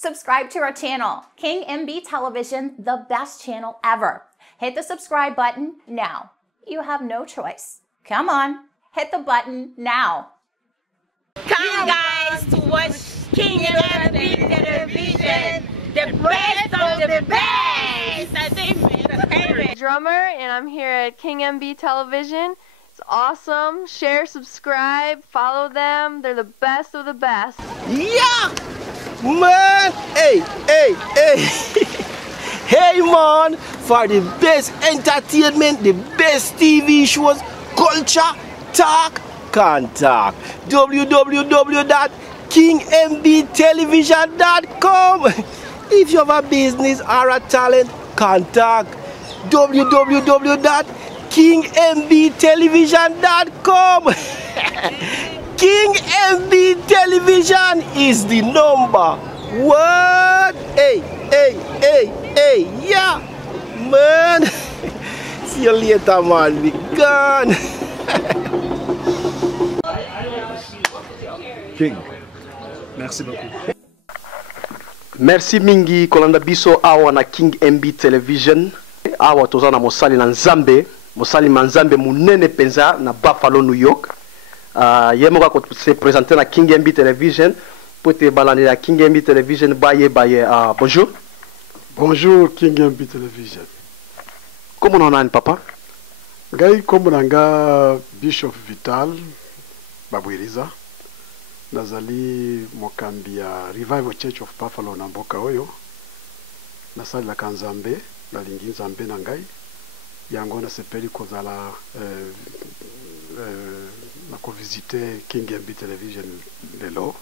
Subscribe to our channel, King MB Television, the best channel ever. Hit the subscribe button now. You have no choice. Come on, hit the button now. Come guys to watch King MB Television, the best of the best. I think my favorite. Drummer, and I'm here at King MB Television. It's awesome. Share, subscribe, follow them. They're the best of the best. Yeah, man. Hey. Hey, man. For the best entertainment, the best TV shows, culture, talk, contact. www.kingmbtelevision.com. If you have a business or a talent, contact www.kingmbtelevision.com. King MB Television is the number one. Hey, yeah, man. See you later, man. We gone. King, merci beaucoup. Merci mingi kolanda biso awa na King MB Television. Awa toza na mosali na Nzambe, mosali manzambe munene penza na Buffalo, New York. Yemoka ko se présenter na King MB Television pour te balaner la King MB Television baye. Bonjour. Bonjour King MB Television. Comment on a un papa? Ngai kombo nanga Bishop Vital Babwiriza. Nazali mokambi ya Revival Church of Buffalo na mboka oyo. Nasali la kanzambe, na lingi nzambe na ngai. Yango na sepeli kozala na ko visiter King MB Television lelo.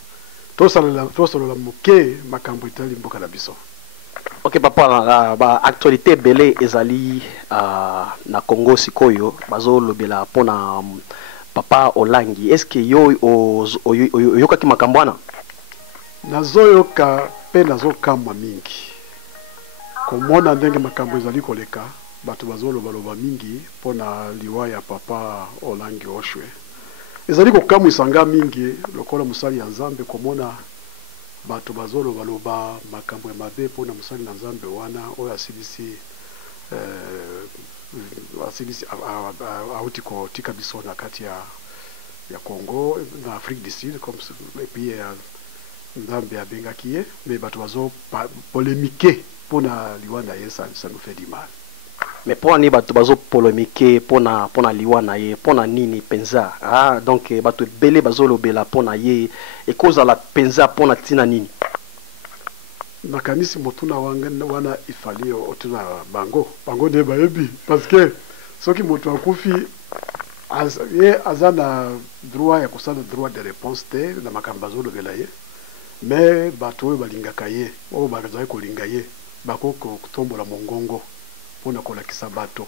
Tosala muke makambo itali mboka na biso. Ok papa, ba actualité belé ezali na Congo sikoyo bazo lobela pona papa Olangi. Est-ce que yoka ki makambwana? Nazoyoka pe nazokamba mingi. Komona ndenge makambo ezali koleka, bato bazoloba mingi pona liwa ya papa Olangi Oshwe. Ezali kokamwisanga mingi lokola musali ya Nzambe, komona bato bazoloba makambo ya mabe pona musali na Nzambe wana oyo asilisi auti kotika biso na kati ya Congo na Afrique du Sud, comme et puis Nzambe abengaki ye, mais bato bazo polémiquer pona liwa na ye, ça nous fait du mal. Mais pour ni bato bazo polémiquer pona liwa na ye, pona nini penza. Donc bato belé bazo lobela pona ye e cause la penza pona tina nini. Nakanisi motuna wana ifali otuna bango de bayebi, parce que soki moto akufi azana droit ya kosala droit de réponse te na makambo bazolobela ye, mais bato oyo balingaka ye oyo bazali kolinga ye bakoko kutombola mongongo pona kolakisa bato,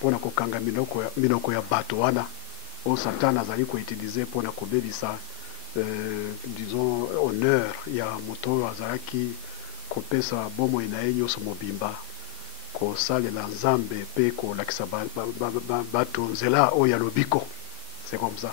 pona kokanga minoko ya bato wana o Satan azali koutiliser pona kobebisa disons honneur ya moto azalaki kopesa bomo ina ye nyonso mobimba kosalela Nzambe pe kolakisa bato nzela oyo ya lobiko. C'est comme ça.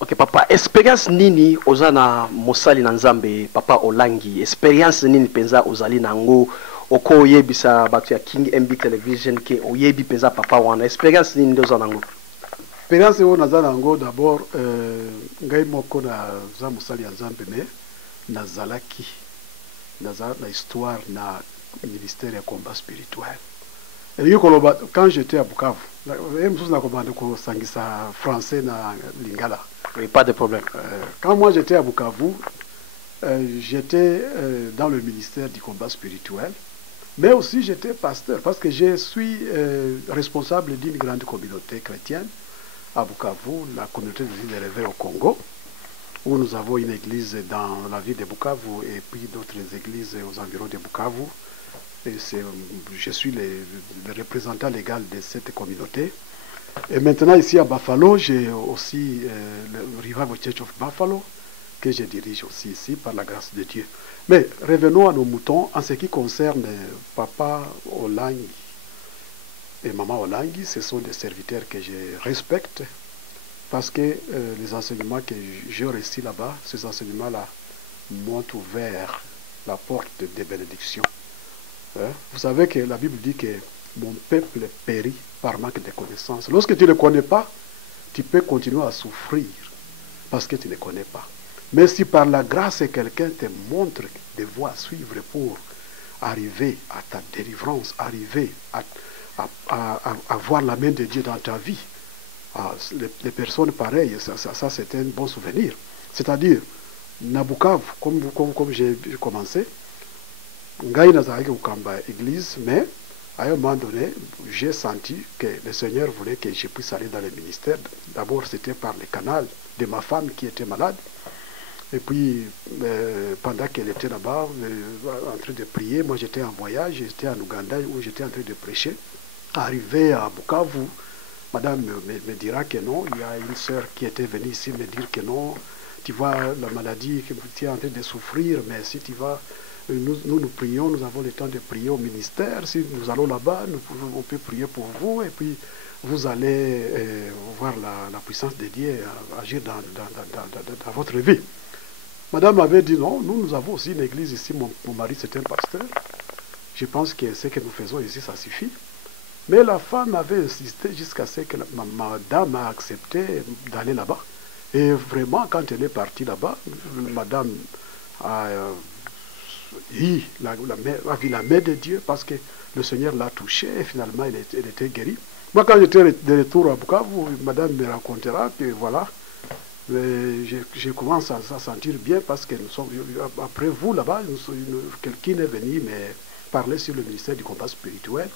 Ok papa, expérience nini ozana mosali na Nzambe papa Olangi? Expérience nini penza ozali nango oko yebisa bato ya King MB Television ke oyebi penza papa wana? Expérience nini ndoza nango? Expérience oyo naza nango d'abord ngai moko na za mosali ya Nzambe, me nazalaki naza na histoire na ministère ya combat spirituel. Et quand j'étais à Bukavu, français na lingala. Oui, pas de problème. Quand moi j'étais à Bukavu, j'étais dans le ministère du combat spirituel, mais aussi j'étais pasteur parce que je suis responsable d'une grande communauté chrétienne à Bukavu, la communauté des élevés au Congo, où nous avons une église dans la ville de Bukavu et puis d'autres églises aux environs de Bukavu. Et je suis le représentant légal de cette communauté. Et maintenant ici à Buffalo, j'ai aussi le Revival Church of Buffalo que je dirige aussi ici par la grâce de Dieu. Mais revenons à nos moutons en ce qui concerne Papa Olangi et Maman Olangi. Ce sont des serviteurs que je respecte parce que les enseignements que j'ai reçus là-bas, ces enseignements-là m'ont ouvert la porte des bénédictions. Hein? Vous savez que la Bible dit que mon peuple périt par manque de connaissances. Lorsque tu ne connais pas, tu peux continuer à souffrir parce que tu ne connais pas. Mais si par la grâce quelqu'un te montre des voies à suivre pour arriver à ta délivrance, arriver à voir la main de Dieu dans ta vie, les personnes pareilles, ça c'est un bon souvenir. C'est-à-dire, Nabukavu, comme j'ai commencé, Ngai Nazaré Ukamba église, mais à un moment donné, j'ai senti que le Seigneur voulait que je puisse aller dans le ministère. D'abord, c'était par le canal de ma femme qui était malade. Et puis, pendant qu'elle était là-bas, en train de prier, moi j'étais en voyage, j'étais en Ouganda où j'étais en train de prêcher. Arrivé à Bukavu, madame me dira que non, il y a une sœur qui était venue ici me dire que non, tu vois la maladie, que tu es en train de souffrir, mais si tu vas, nous prions, nous avons le temps de prier au ministère, si nous allons là-bas, on peut prier pour vous, et puis vous allez voir la puissance de Dieu agir dans votre vie. Madame m'avait dit non, nous avons aussi une église ici, mon mari c'est un pasteur, je pense que ce que nous faisons ici, ça suffit. Mais la femme avait insisté jusqu'à ce que madame a accepté d'aller là-bas. Et vraiment, quand elle est partie là-bas, madame a vu la main de Dieu parce que le Seigneur l'a touchée et finalement elle était guérie. Moi, quand j'étais de retour à Bukavu, madame me racontera que voilà, je commence à sentir bien parce que nous sommes, après vous là-bas, quelqu'un est venu me parler sur le ministère du combat spirituel.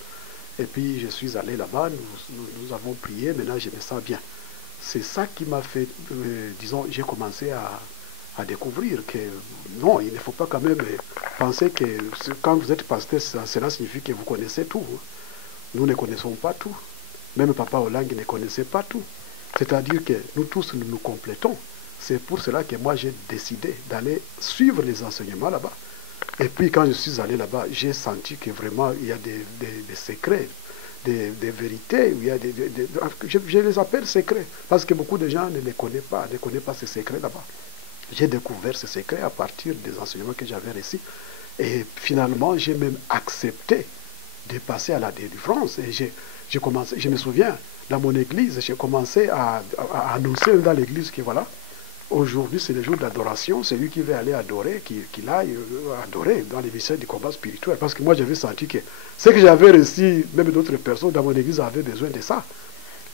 Et puis je suis allé là-bas, nous avons prié, maintenant je me sens bien. C'est ça qui m'a fait, disons, j'ai commencé à découvrir que non, il ne faut pas quand même penser que quand vous êtes pasteur, cela signifie que vous connaissez tout. Nous ne connaissons pas tout. Même Papa Olangi ne connaissait pas tout. C'est-à-dire que nous tous, nous complétons. C'est pour cela que moi j'ai décidé d'aller suivre les enseignements là-bas. Et puis quand je suis allé là-bas, j'ai senti que vraiment il y a des secrets, des vérités, il y a je les appelle secrets, parce que beaucoup de gens ne les connaissent pas, ces secrets là-bas. J'ai découvert ces secrets à partir des enseignements que j'avais reçus. Et finalement, j'ai même accepté de passer à la délivrance. Et j'ai commencé, je me souviens, dans mon église, j'ai commencé à annoncer dans l'église que voilà, aujourd'hui, c'est le jour d'adoration. C'est lui qui veut aller adorer, qu'il aille adorer dans les mystères du combat spirituel. Parce que moi, j'avais senti que ce que j'avais reçu, même d'autres personnes dans mon église avaient besoin de ça.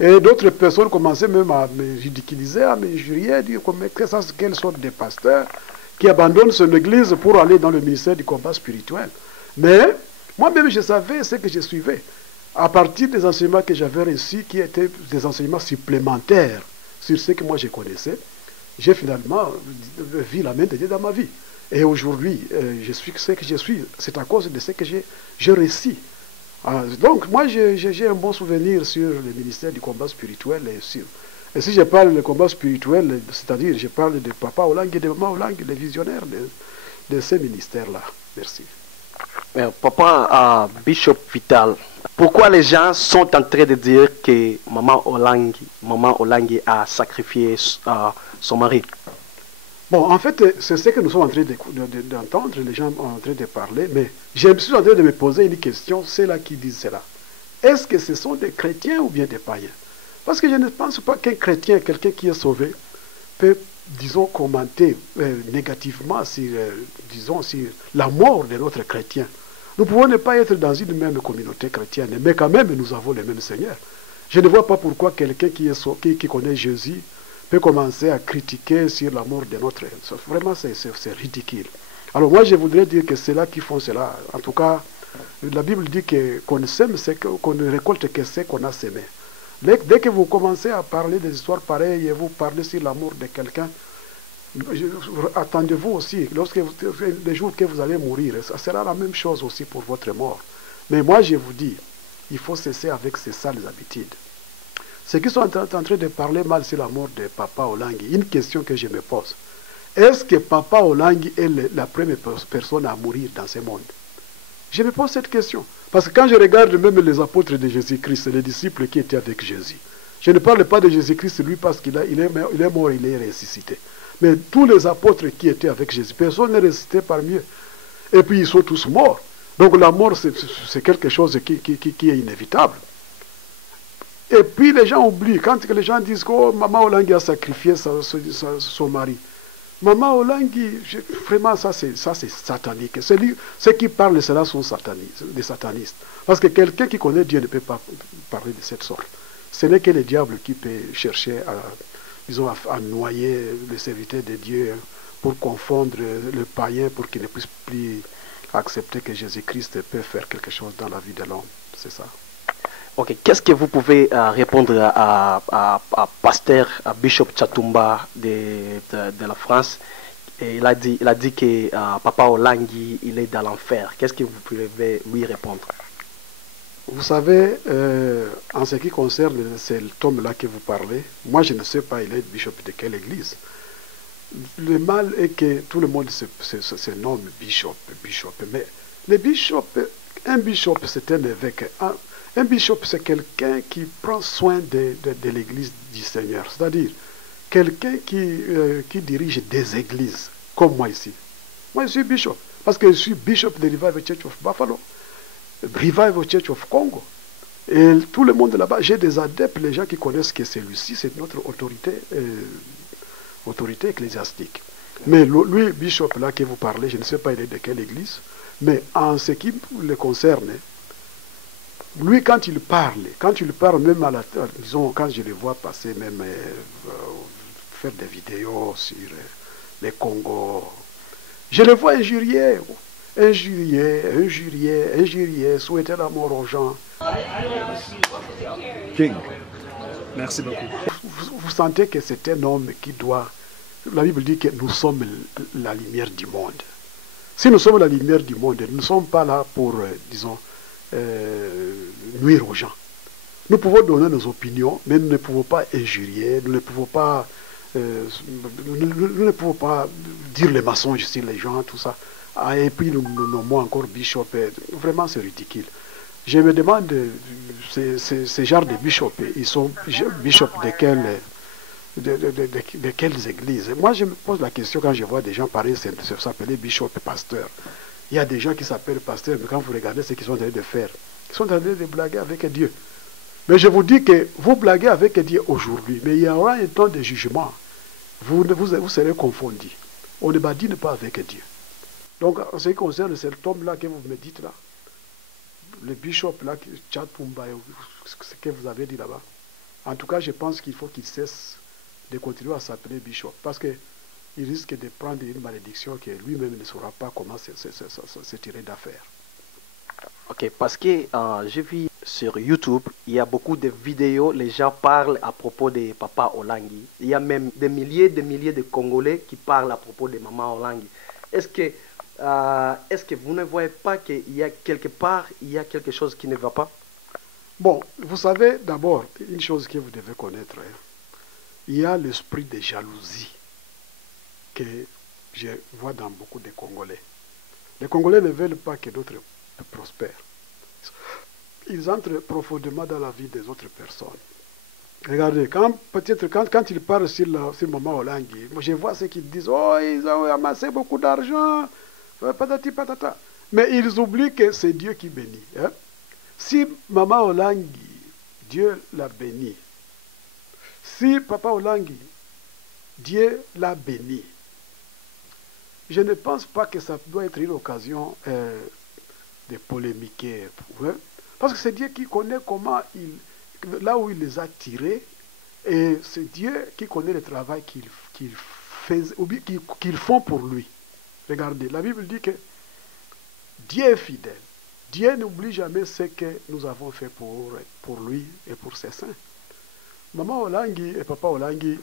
Et d'autres personnes commençaient même à me ridiculiser, à me jurer, à dire quelle sorte de pasteur qui abandonne son église pour aller dans le ministère du combat spirituel. Mais moi-même, je savais ce que je suivais. À partir des enseignements que j'avais reçus, qui étaient des enseignements supplémentaires sur ce que moi je connaissais, j'ai finalement vu la main de Dieu dans ma vie. Et aujourd'hui, je suis ce que je suis. C'est à cause de ce que j'ai reçu. Donc, moi, j'ai un bon souvenir sur le ministère du combat spirituel. Et si je parle du combat spirituel, c'est-à-dire, je parle de Papa Olangi et de Maman Olangi, les visionnaires de ces ministères-là. Merci. Papa Bishop Vital, pourquoi les gens sont en train de dire que Maman Olangi a sacrifié son mari? Bon, en fait, c'est ce que nous sommes en train d'entendre, les gens sont en train de parler, mais je suis en train de me poser une question, c'est là qui disent cela. Est-ce que ce sont des chrétiens ou bien des païens? Parce que je ne pense pas qu'un chrétien, quelqu'un qui est sauvé, peut, disons, commenter négativement sur, disons, sur la mort de notre chrétien. Nous pouvons ne pas être dans une même communauté chrétienne, mais quand même, nous avons le même Seigneur. Je ne vois pas pourquoi quelqu'un qui connaît Jésus peut commencer à critiquer sur la mort de notre... Vraiment, c'est ridicule. Alors moi, je voudrais dire que c'est là qui font cela. En tout cas, la Bible dit qu'on sème, qu'on ne récolte que ce qu'on a semé. Dès que vous commencez à parler des histoires pareilles et vous parlez sur la mort de quelqu'un, attendez-vous aussi, les jours que vous allez mourir, ça sera la même chose aussi pour votre mort. Mais moi, je vous dis, il faut cesser avec ces sales habitudes. Ceux qui sont en train de parler mal sur la mort de Papa Olangi, une question que je me pose. Est-ce que Papa Olangi est la première personne à mourir dans ce monde? Je me pose cette question. Parce que quand je regarde même les apôtres de Jésus-Christ, les disciples qui étaient avec Jésus, je ne parle pas de Jésus-Christ, lui, parce qu'il est mort, il est ressuscité. Mais tous les apôtres qui étaient avec Jésus, personne n'est ressuscité parmi eux. Et puis ils sont tous morts. Donc la mort, c'est quelque chose qui est inévitable. Et puis les gens oublient, quand les gens disent que oh, Maman Olangi a sacrifié son mari. Maman Olangi, vraiment ça c'est satanique. Ceux qui parlent de cela sont des satanistes. Parce que quelqu'un qui connaît Dieu ne peut pas parler de cette sorte. Ce n'est que le diable qui peut chercher à noyer le serviteur de Dieu pour confondre le païen pour qu'il ne puisse plus accepter que Jésus-Christ peut faire quelque chose dans la vie de l'homme. C'est ça. Ok, qu'est-ce que vous pouvez répondre à Pasteur, à Bishop Chatumba de la France? Et il a dit que Papa Olangi, il est dans l'enfer. Qu'est-ce que vous pouvez lui répondre? Vous savez, en ce qui concerne cet homme-là que vous parlez, moi je ne sais pas il est bishop de quelle église. Le mal est que tout le monde se nomme bishop, mais le bishop, un bishop c'est un évêque. Un bishop, c'est quelqu'un qui prend soin de l'église du Seigneur. C'est-à-dire, quelqu'un qui dirige des églises, comme moi ici. Moi, je suis bishop, parce que je suis bishop de Revival Church of Buffalo, Revival Church of Congo. Et tout le monde là-bas, j'ai des adeptes, les gens qui connaissent que celui-ci, c'est notre autorité ecclésiastique. Mais lui, bishop, là, que vous parlez, je ne sais pas il est de quelle église, mais en ce qui le concerne, lui, quand il parle même disons, quand je le vois passer, même faire des vidéos sur les Congo, je le vois injurier, souhaiter la mort aux gens. King, merci beaucoup. Vous sentez que c'est un homme qui doit... La Bible dit que nous sommes la lumière du monde. Si nous sommes la lumière du monde, nous ne sommes pas là pour, disons, nuire aux gens. Nous pouvons donner nos opinions, mais nous ne pouvons pas injurier, nous ne pouvons pas dire les mensonges sur les gens, tout ça. Et puis nous nommons encore bishop. Vraiment c'est ridicule. Je me demande, ces genres de bishops, ils sont bishops de quelles églises? Moi je me pose la question quand je vois des gens parler, s'appeler bishop et pasteur. Il y a des gens qui s'appellent pasteurs, mais quand vous regardez ce qu'ils sont en train de faire, ils sont en train de blaguer avec Dieu. Mais je vous dis que vous blaguez avec Dieu aujourd'hui, mais il y aura un temps de jugement. Vous serez confondus. On ne badine pas avec Dieu. Donc, en ce qui concerne cet homme-là que vous me dites là, le bishop là, Chatumba, ce que vous avez dit là-bas, en tout cas, je pense qu'il faut qu'il cesse de continuer à s'appeler bishop, parce que il risque de prendre une malédiction que lui-même ne saura pas comment se tirer d'affaire. Ok, parce que j'ai vu sur YouTube, il y a beaucoup de vidéos, les gens parlent à propos de Papa Olangi. Il y a même des milliers de Congolais qui parlent à propos de Maman Olangi. Est-ce que vous ne voyez pas qu'il y a quelque part, il y a quelque chose qui ne va pas? Bon, vous savez d'abord, une chose que vous devez connaître, hein, il y a l'esprit de jalousie que je vois dans beaucoup de Congolais. Les Congolais ne veulent pas que d'autres prospèrent. Ils entrent profondément dans la vie des autres personnes. Regardez, quand ils parlent sur Maman Olangi, moi je vois ceux qui disent « Oh, ils ont amassé beaucoup d'argent, patati patata ». Mais ils oublient que c'est Dieu qui bénit. Hein? Si Maman Olangi, Dieu l'a béni. Si Papa Olangi, Dieu l'a béni. Je ne pense pas que ça doit être une occasion de polémiquer. Hein? Parce que c'est Dieu qui connaît comment là où il les a tirés, et c'est Dieu qui connaît le travail qu'ils font pour lui. Regardez, la Bible dit que Dieu est fidèle. Dieu n'oublie jamais ce que nous avons fait pour lui et pour ses saints. Maman Olangi et Papa Olangi,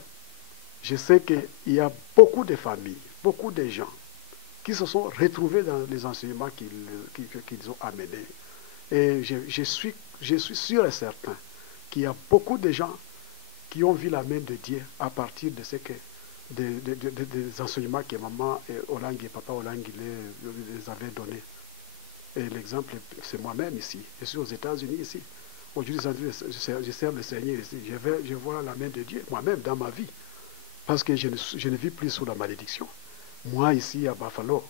je sais qu'il y a beaucoup de familles, beaucoup de gens qui se sont retrouvés dans les enseignements qu'ils ont amenés. Et je suis sûr et certain qu'il y a beaucoup de gens qui ont vu la main de Dieu à partir de ce que des enseignements que Maman Olangi et Papa Olangi les avaient donnés. Et l'exemple, c'est moi-même ici. Je suis aux États-Unis ici. Aujourd'hui, je sers le Seigneur ici. Je vois la main de Dieu moi-même dans ma vie. Parce que je ne vis plus sous la malédiction. Moi ici à Buffalo,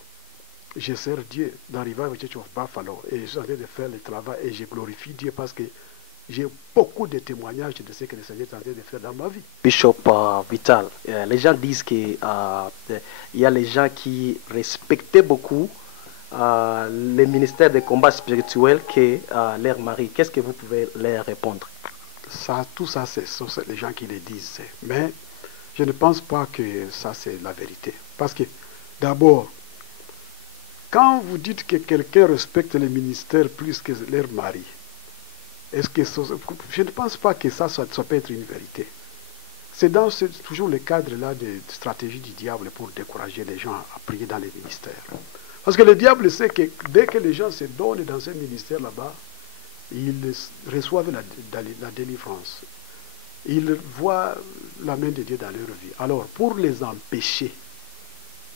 je sers Dieu dans Revival Church of Buffalo et je suis en train de faire le travail et je glorifie Dieu parce que j'ai beaucoup de témoignages de ce que le Seigneur est en train de faire dans ma vie. Bishop Vital, les gens disent qu'il y a les gens qui respectaient beaucoup le ministère des combats spirituels que leur mari. Qu'est-ce que vous pouvez leur répondre? Tout ça, c'est les gens qui le disent. Mais je ne pense pas que ça, c'est la vérité. Parce que, d'abord, quand vous dites que quelqu'un respecte le ministère plus que leur mari, est-ce que je ne pense pas que ça peut être une vérité. C'est toujours le cadre-là de stratégie du diable pour décourager les gens à prier dans les ministères. Parce que le diable sait que dès que les gens se donnent dans ce ministère là-bas, ils reçoivent la délivrance. Ils voient la main de Dieu dans leur vie. Alors, pour les empêcher,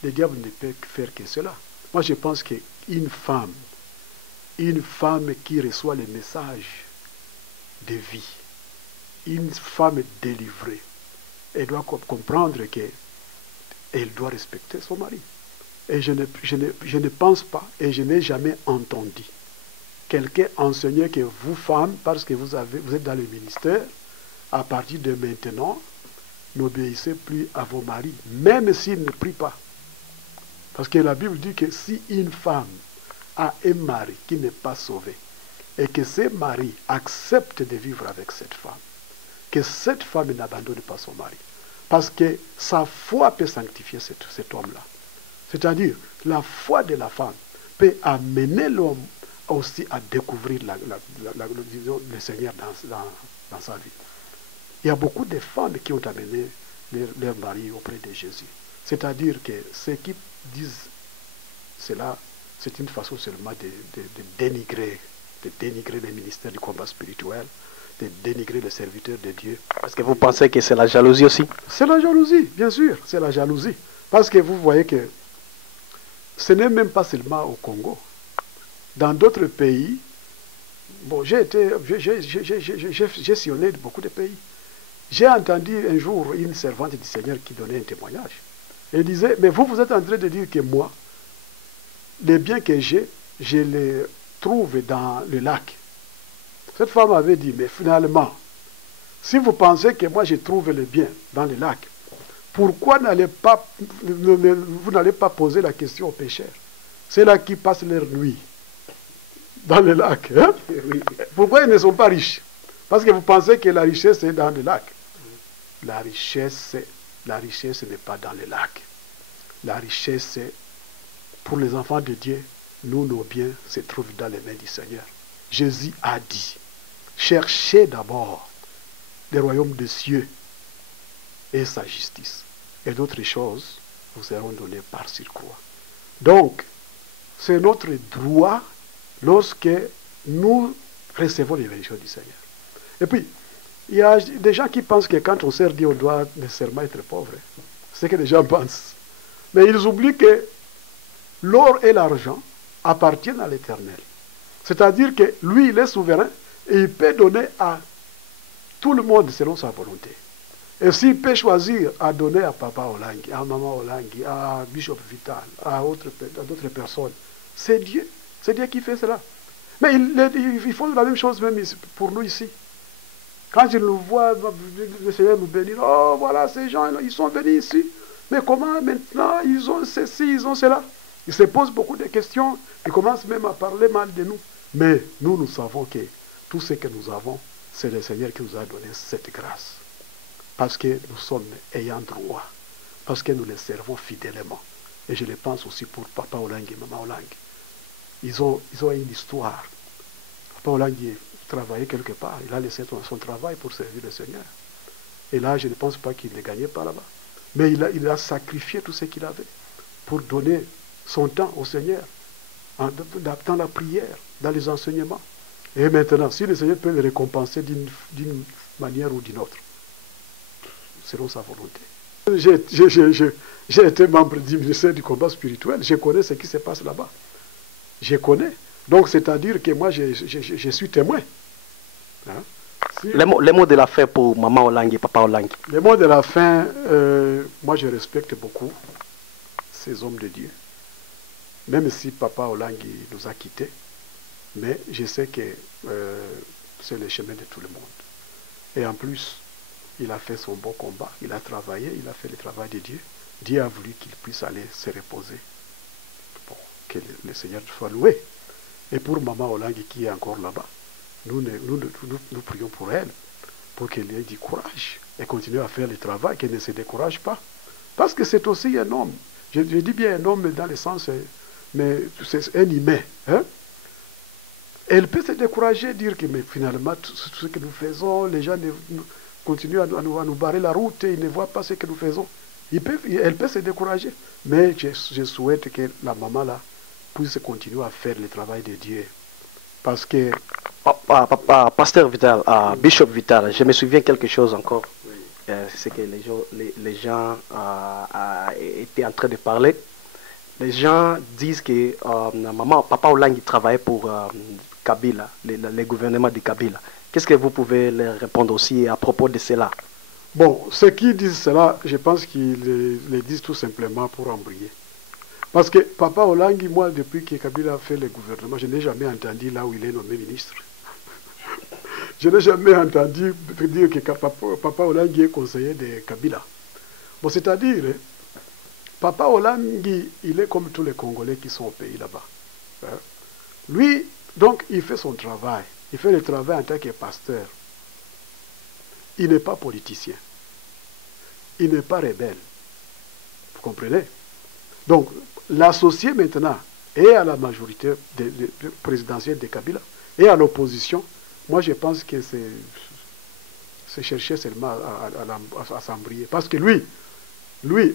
le diable ne peut faire que cela. Moi, je pense qu'une femme qui reçoit le message de vie, une femme délivrée, elle doit comprendre qu'elle doit respecter son mari. Et je ne pense pas, et je n'ai jamais entendu quelqu'un enseigner que vous, femmes, parce que vous êtes dans le ministère, à partir de maintenant, n'obéissez plus à vos maris, même s'ils ne prient pas. Parce que la Bible dit que si une femme a un mari qui n'est pas sauvé, et que ce mari accepte de vivre avec cette femme, que cette femme n'abandonne pas son mari. Parce que sa foi peut sanctifier cet homme-là. C'est-à-dire, la foi de la femme peut amener l'homme aussi à découvrir le Seigneur dans sa vie. Il y a beaucoup de femmes qui ont amené leur mari auprès de Jésus. C'est-à-dire que ceux qui disent cela, c'est une façon seulement de dénigrer le ministère du combat spirituel, de dénigrer les serviteurs de Dieu. Parce que vous pensez que c'est la jalousie aussi? C'est la jalousie, bien sûr, c'est la jalousie. Parce que vous voyez que ce n'est même pas seulement au Congo. Dans d'autres pays, bon, j'ai sillonné beaucoup de pays. J'ai entendu un jour une servante du Seigneur qui donnait un témoignage. Elle disait, mais vous êtes en train de dire que moi, les biens que j'ai, je les trouve dans le lac. Cette femme avait dit, mais finalement, si vous pensez que moi je trouve les biens dans le lac, pourquoi vous n'allez pas poser la question aux pêcheurs? C'est là qui passent leur nuit dans le lac. Hein? Pourquoi ils ne sont pas riches? Parce que vous pensez que la richesse est dans le lac. La richesse n'est pas dans le lac. La richesse, pour les enfants de Dieu, nos biens se trouvent dans les mains du Seigneur. Jésus a dit, cherchez d'abord le royaume des cieux et sa justice. Et d'autres choses vous seront données par surcroît. Donc, c'est notre droit lorsque nous recevons les bénédictions du Seigneur. Et puis, il y a des gens qui pensent que quand on sert Dieu, on doit nécessairement être pauvre. C'est ce que les gens pensent. Mais ils oublient que l'or et l'argent appartiennent à l'Éternel. C'est-à-dire que lui, il est souverain et il peut donner à tout le monde selon sa volonté. Et s'il peut choisir à donner à Papa Olangi, à Maman Olangi, à Bishop Vital, à d'autres personnes, c'est Dieu. C'est Dieu qui fait cela. Mais il faut la même chose même pour nous ici. Quand je nous vois, le Seigneur nous bénit, oh voilà, ces gens, ils sont venus ici. Mais comment maintenant ils ont ceci, ils ont cela? Ils se posent beaucoup de questions, ils commencent même à parler mal de nous. Mais nous savons que tout ce que nous avons, c'est le Seigneur qui nous a donné cette grâce. Parce que nous sommes ayant droit. Parce que nous les servons fidèlement. Et je le pense aussi pour Papa Olangi et Maman Olangi. Ils ont une histoire. Papa Olangi travaillait quelque part. Il a laissé son travail pour servir le Seigneur. Et là, je ne pense pas qu'il ne gagnait pas là-bas. Mais il a sacrifié tout ce qu'il avait pour donner son temps au Seigneur. Dans la prière, dans les enseignements. Et maintenant, si le Seigneur peut le récompenser d'une manière ou d'une autre, selon sa volonté. J'ai été membre du ministère du combat spirituel. Je connais ce qui se passe là-bas. Je connais. Donc, c'est-à-dire que moi, je suis témoin. Hein? Les mots de la fin pour Maman Olangi et Papa Olangi. Les mots de la fin, moi, je respecte beaucoup ces hommes de Dieu. même si Papa Olangi nous a quittés, mais je sais que c'est le chemin de tout le monde. Et en plus, il a fait son bon combat, il a travaillé, il a fait le travail de Dieu. Dieu a voulu qu'il puisse aller se reposer. Bon, que le Seigneur soit loué. Et pour Maman Olangi qui est encore là-bas, nous prions pour elle, pour qu'elle ait du courage et continue à faire le travail, qu'elle ne se décourage pas. Parce que c'est aussi un homme. Je dis bien un homme dans le sens, mais c'est un humain. Hein? Elle peut se décourager, dire que mais finalement, tout ce que nous faisons, les gens continuent à nous barrer la route et ils ne voient pas ce que nous faisons. Elle peut se décourager. Mais je souhaite que la maman là puisse continuer à faire le travail de Dieu. Parce que... Pasteur Vital, Bishop Vital, je me souviens quelque chose encore. C'est que les gens étaient en train de parler. Les gens disent que Papa Olangi travaillait pour Kabila, le gouvernement de Kabila. Qu'est-ce que vous pouvez leur répondre aussi à propos de cela? Bon, ceux qui disent cela, je pense qu'ils le disent tout simplement pour embrouiller. Parce que Papa Olangi, moi, depuis que Kabila a fait le gouvernement, je n'ai jamais entendu là où il est nommé ministre. Je n'ai jamais entendu dire que Papa Olangi est conseiller de Kabila. Bon, c'est-à-dire, Papa Olangi, il est comme tous les Congolais qui sont au pays là-bas. Hein? Lui, donc, il fait son travail. Il fait le travail en tant que pasteur. Il n'est pas politicien. Il n'est pas rebelle. Vous comprenez? Donc, l'associé maintenant est à la majorité présidentielle de Kabila et à l'opposition. Moi, je pense que c'est chercher seulement à s'embrouiller. Parce que lui,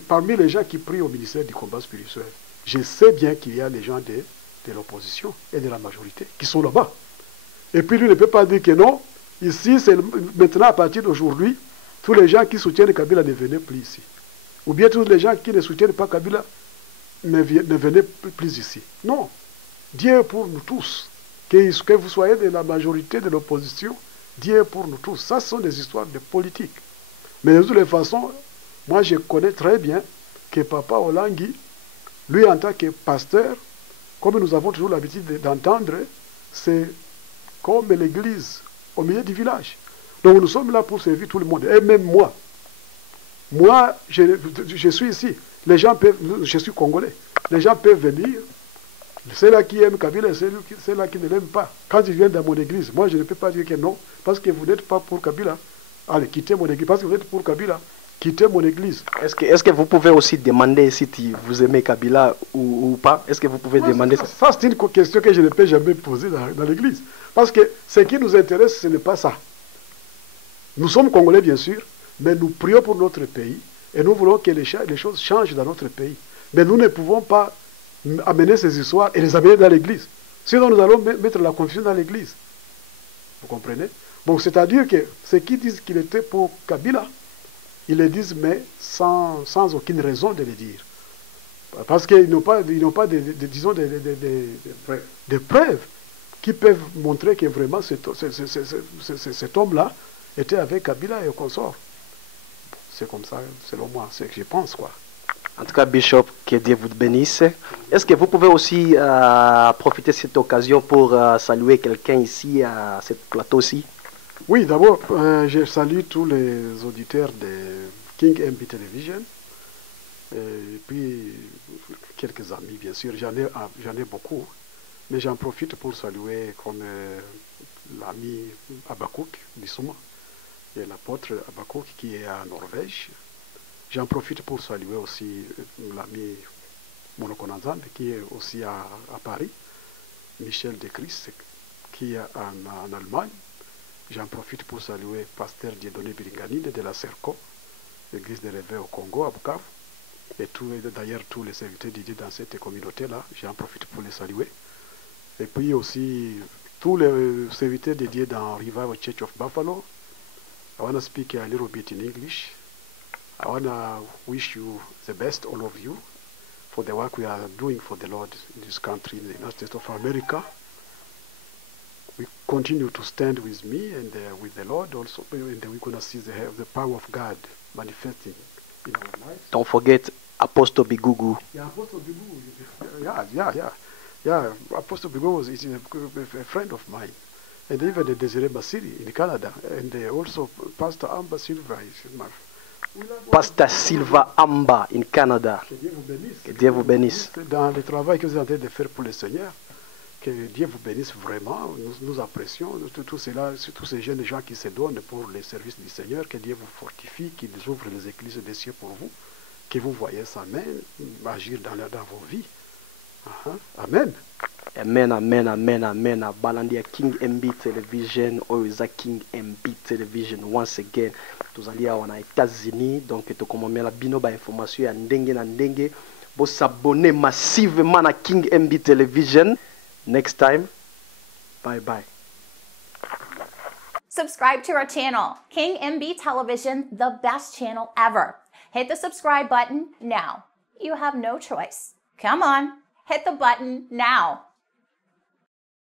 parmi les gens qui prient au ministère du combat spirituel, je sais bien qu'il y a les gens de l'opposition et de la majorité qui sont là-bas. Et puis lui ne peut pas dire que non. Ici, c'est maintenant, à partir d'aujourd'hui, tous les gens qui soutiennent Kabila ne venaient plus ici. Ou bien tous les gens qui ne soutiennent pas Kabila ne venaient plus ici. Non. Dieu est pour nous tous. Que vous soyez de la majorité, de l'opposition, Dieu est pour nous tous. Ça, ce sont des histoires de politique. Mais de toutes les façons, moi, je connais très bien que Papa Olangi, lui, en tant que pasteur, comme nous avons toujours l'habitude d'entendre, c'est comme l'église au milieu du village. Donc, nous sommes là pour servir tout le monde. Et même moi, je suis ici. Les gens peuvent, je suis congolais. Les gens peuvent venir. C'est là qui aime Kabila, c'est là qui ne l'aime pas. Quand ils viennent dans mon église, moi je ne peux pas dire que non, parce que vous n'êtes pas pour Kabila. Allez, quittez mon église. Parce que vous êtes pour Kabila, quittez mon église. Est-ce que vous pouvez aussi demander si vous aimez Kabila ou pas? Est-ce que vous pouvez demander ça? Ça, c'est une question que je ne peux jamais poser dans l'église. Parce que ce qui nous intéresse, ce n'est pas ça. Nous sommes Congolais, bien sûr, mais nous prions pour notre pays et nous voulons que les choses changent dans notre pays. Mais nous ne pouvons pas amener ces histoires et les amener dans l'église. Sinon, nous allons mettre la confusion dans l'église. Vous comprenez? Bon, c'est-à-dire que ceux qui disent qu'il était pour Kabila, ils le disent, mais sans aucune raison de le dire. Parce qu'ils n'ont pas, disons, des preuves qui peuvent montrer que vraiment cet homme-là était avec Kabila et au consort. C'est comme ça, selon moi, c'est ce que je pense, quoi. En tout cas, Bishop, que Dieu vous bénisse. Est-ce que vous pouvez aussi profiter de cette occasion pour saluer quelqu'un ici, à ce plateau-ci? Oui, d'abord, je salue tous les auditeurs de King MB Television. Et puis, quelques amis, bien sûr. J'en ai beaucoup. Mais j'en profite pour saluer comme l'ami Abakouk Bissouma et l'apôtre Abakouk qui est à Norvège. J'en profite pour saluer aussi l'ami Monokonanzan qui est aussi à Paris, Michel de Christ qui est en Allemagne. J'en profite pour saluer Pasteur Dieudonné Biringanine de la Cerco, l'église de Réveil au Congo, à Bukavu, et d'ailleurs tous les serviteurs de Dieu dans cette communauté-là, j'en profite pour les saluer. Et puis aussi tous les serviteurs de Dieu dans Revival Church of Buffalo. I want to speak a little bit in English. I want to wish you the best, all of you, for the work we are doing for the Lord in this country, in the United States of America. We continue to stand with me and with the Lord also, and we're going to see the power of God manifesting in our lives. Don't forget Apostle Bigugu. Yeah, Apostle Bigugu. Yeah. Apostle Bigugu is a friend of mine. And even the Desiree Basiri in Canada. And also Pastor Amba Silva. Pastor Silva Amba in Canada. Que Dieu vous bénisse. Dans le travail que vous êtes en train de faire pour le Seigneur, que Dieu vous bénisse vraiment. Nous apprécions tous ces jeunes gens qui se donnent pour les services du Seigneur. Que Dieu vous fortifie, qu'il ouvre les églises des cieux pour vous. Que vous voyez sa main agir dans vos vies. Amen. Amen, amen, amen, amen. Balandia King MB Television, Oiza King MB Television. Once again, tous allés en États-Unis, donc tu comme la bino ba information ya ndenge na ndenge. Vous s'abonner massivement à King MB Television. Next time, bye bye. Subscribe to our channel, King MB Television, the best channel ever. Hit the subscribe button now. You have no choice. Come on, hit the button now.